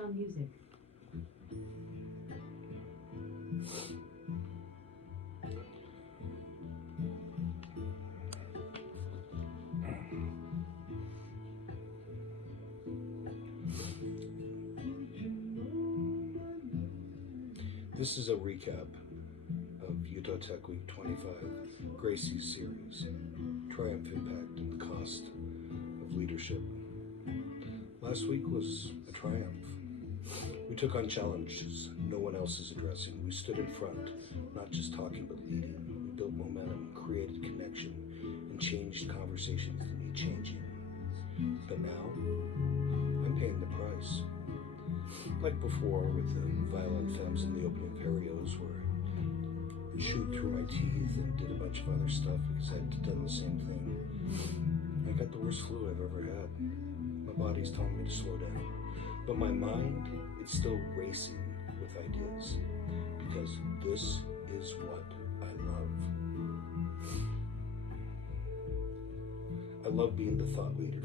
Amazon Music. This is a recap of Utah Tech Week 25, Gracie's series, Triumph, Impact, and the Cost of Leadership. Last week was a triumph. We took on challenges no one else is addressing. We stood in front, not just talking but leading. We built momentum, created connection, and changed conversations that need changing. But now, I'm paying the price. Like before with the violent femmes in the opening of Harry's, where I chewed through my teeth and did a bunch of other stuff because I'd done the same thing. I got the worst flu I've ever had. My body's telling me to slow down. But my mind, it's still racing with ideas because this is what I love. I love being the thought leader.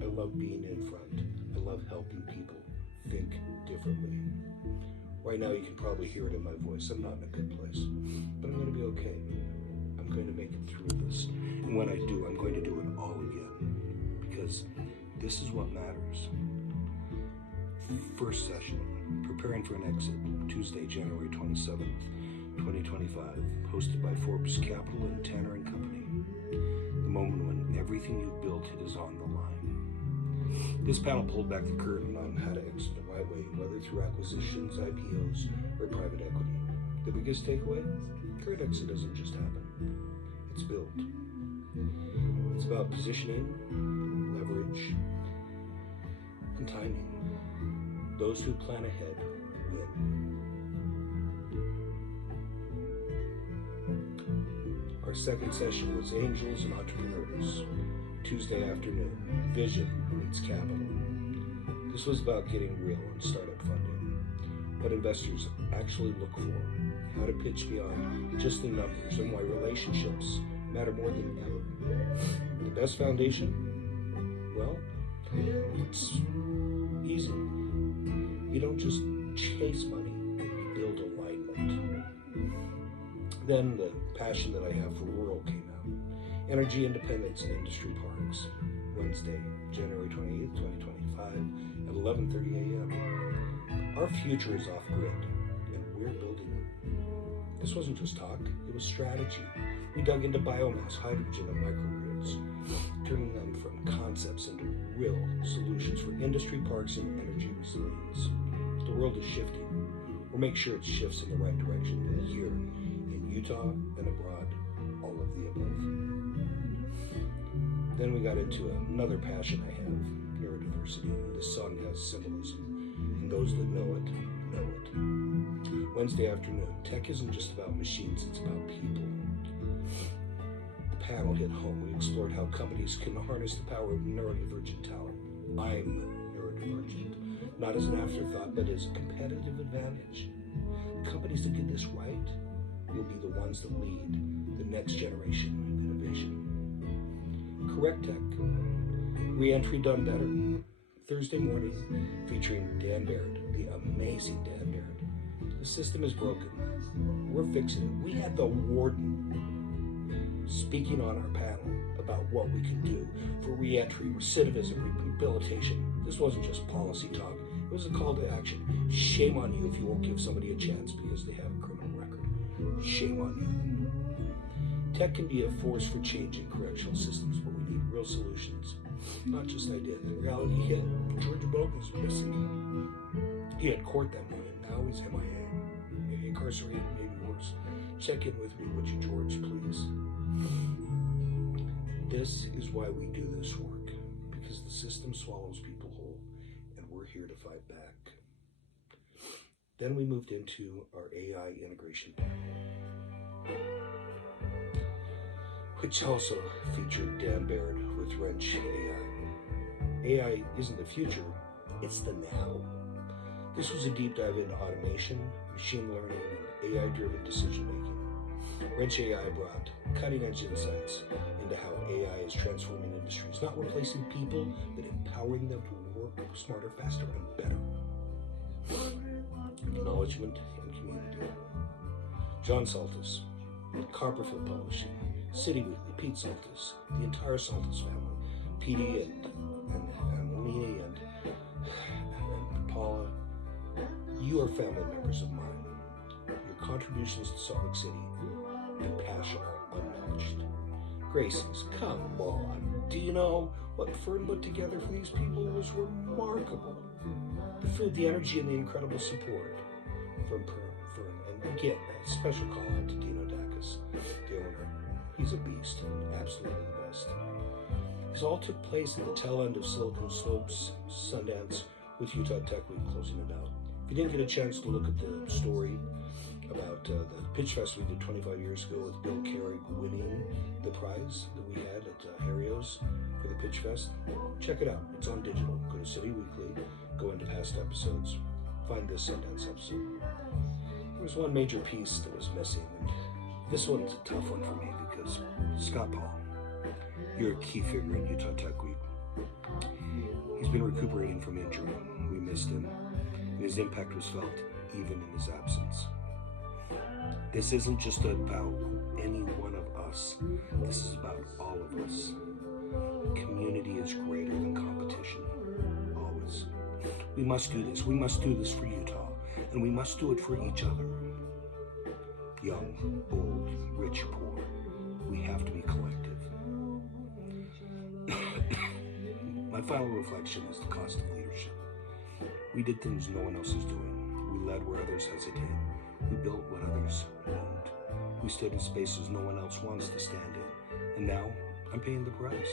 I love being in front. I love helping people think differently. Right now you can probably hear it in my voice. I'm not in a good place, but I'm going to be okay. I'm going to make it through this. And when I do, I'm going to do it all again because this is what matters. First session, preparing for an exit, Tuesday, January 27th, 2025, hosted by Forbes Capital and Tanner and Company. The moment when everything you've built is on the line. This panel pulled back the curtain on how to exit the right way, whether through acquisitions, IPOs, or private equity. The biggest takeaway? Current exit doesn't just happen. It's built. It's about positioning, leverage, and timing. Those who plan ahead win. Our second session was Angels and Entrepreneurs, Tuesday afternoon, Vision meets Capital. This was about getting real on startup funding, what investors actually look for, how to pitch beyond just the numbers, and why relationships matter more than ever. The best foundation? Well, it's easy. You don't just chase money, you build alignment. Then the passion that I have for rural came out. Energy independence in industry parks, Wednesday, January 28th, 2025 at 11:30 a.m. Our future is off-grid, and we're building it. This wasn't just talk, it was strategy. We dug into biomass, hydrogen, and microgrids, turning them from concepts into real solutions for industry parks and energy resilience. The world is shifting. We'll make sure it shifts in the right direction here in Utah and abroad, all of the above. Then we got into another passion I have, neurodiversity. This song has symbolism, and those that know it, know it. Wednesday afternoon, tech isn't just about machines, it's about people. The panel hit home. We explored how companies can harness the power of neurodivergent talent. I'm neurodivergent, not as an afterthought, but as a competitive advantage. The companies that get this right will be the ones that lead the next generation of innovation. Correct Tech, re-entry done better. Thursday morning, featuring Dan Baird, the amazing Dan Baird. The system is broken. We're fixing it. We had the warden speaking on our panel about what we can do for re-entry, recidivism, rehabilitation. This wasn't just policy talk. It was a call to action. Shame on you if you won't give somebody a chance because they have a criminal record. Shame on you. Tech can be a force for change in correctional systems, but we need real solutions, not just ideas. The reality hit. George Bogan is missing. He had court that morning. Now he's MIA. Maybe incarcerated, maybe worse. Check in with me, would you, George, please? This is why we do this work, because the system swallows people whole, and we're here to fight back. Then we moved into our AI integration panel, which also featured Dan Baird with Wrench AI. AI isn't the future, it's the now. This was a deep dive into automation, machine learning, and AI-driven decision-making. Wrench AI brought cutting-edge insights into how AI is transforming industries, not replacing people, but empowering them to work smarter, faster, and better. acknowledgement, and community. John Saltis, Copperfield Publishing, City Weekly, Pete Saltis, the entire Saltis family, PD and Melanie and Paula. You are family members of mine. Your contributions to Salt Lake City and passion are unmatched. Gracie's, come on. Do you know what Fern put together for these people was remarkable? The food, the energy, and the incredible support from Fern. And again, a special call out to Dino Dacus, the owner. He's a beast, absolutely the best. This all took place at the tail end of Silicon Slopes Sundance with Utah Tech Week closing it out. If you didn't get a chance to look at the story about the Pitch Fest we did 25 years ago with Bill Carrig winning the prize that we had at Harrio's for the Pitch Fest, check it out. It's on digital. Go to City Weekly, go into past episodes, find this Sundance episode. There was one major piece that was missing, and this one's a tough one for me because Scott Paul, you're a key figure in Utah Tech Week. He's been recuperating from injury. We missed him, and his impact was felt even in his absence. This isn't just about any one of us. This is about all of us. Community is greater than competition. Always. We must do this. We must do this for Utah. And we must do it for each other. Young, old, rich, poor. We have to be collective. My final reflection is the cost of leadership. We did things no one else is doing. We led where others hesitate. We built what others won't. We stood in spaces no one else wants to stand in. And now, I'm paying the price.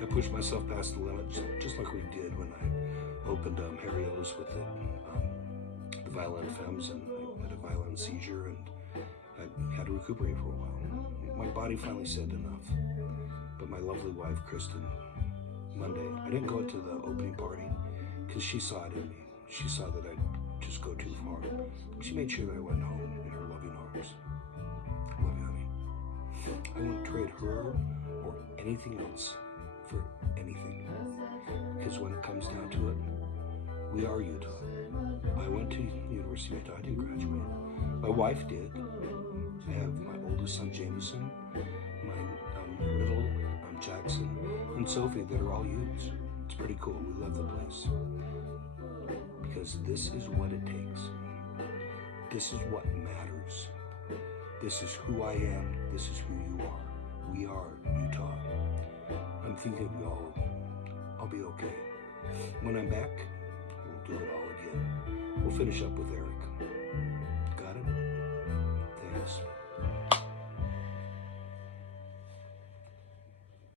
I pushed myself past the limits, just like we did when I opened Harrio's with the violent femmes, and I had a violent seizure and I had to recuperate for a while. My body finally said enough. But my lovely wife, Kristen, Monday, I didn't go to the opening party because she saw it in me. She saw that I'd just go too far. She made sure that I went home in her loving arms. I love you, honey. I wouldn't trade her or anything else for anything. Because when it comes down to it, we are Utah. I went to University of Utah. I didn't graduate. My wife did. I have my oldest son, Jameson, my middle, Jackson, and Sophie that are all Utes. It's pretty cool. We love the place. Because this is what it takes. This is what matters. This is who I am. This is who you are. We are Utah. I'm thinking of you all. I'll be okay. When I'm back, we'll do it all again. We'll finish up with Eric.